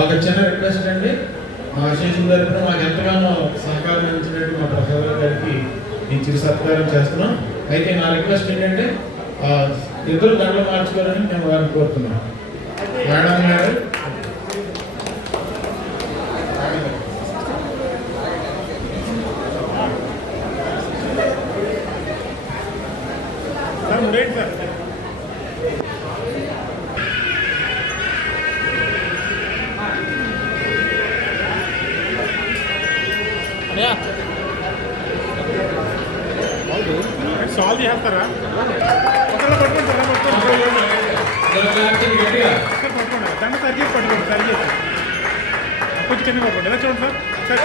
ఒక చిన్న రిక్వెస్ట్ అండి, మా అసోసియేషన్ తరఫున మాకు ఎంతగానో సహకారం అందించినట్టు మా ప్రసాద్ గారికి నేను చిరు సత్కారం చేస్తున్నాం. అయితే నా రిక్వెస్ట్ ఏంటంటే ఇద్దరు దండలు మార్చుకోవాలని మేము వారిని కోరుతున్నాం. మేడం గారు సాల్వ్ చేస్తారా? దండ సరిచేసి పట్టుకోండి, సరిచేసి కొంచెం కింద పట్టుకోండి. ఎలా చూడండి సార్.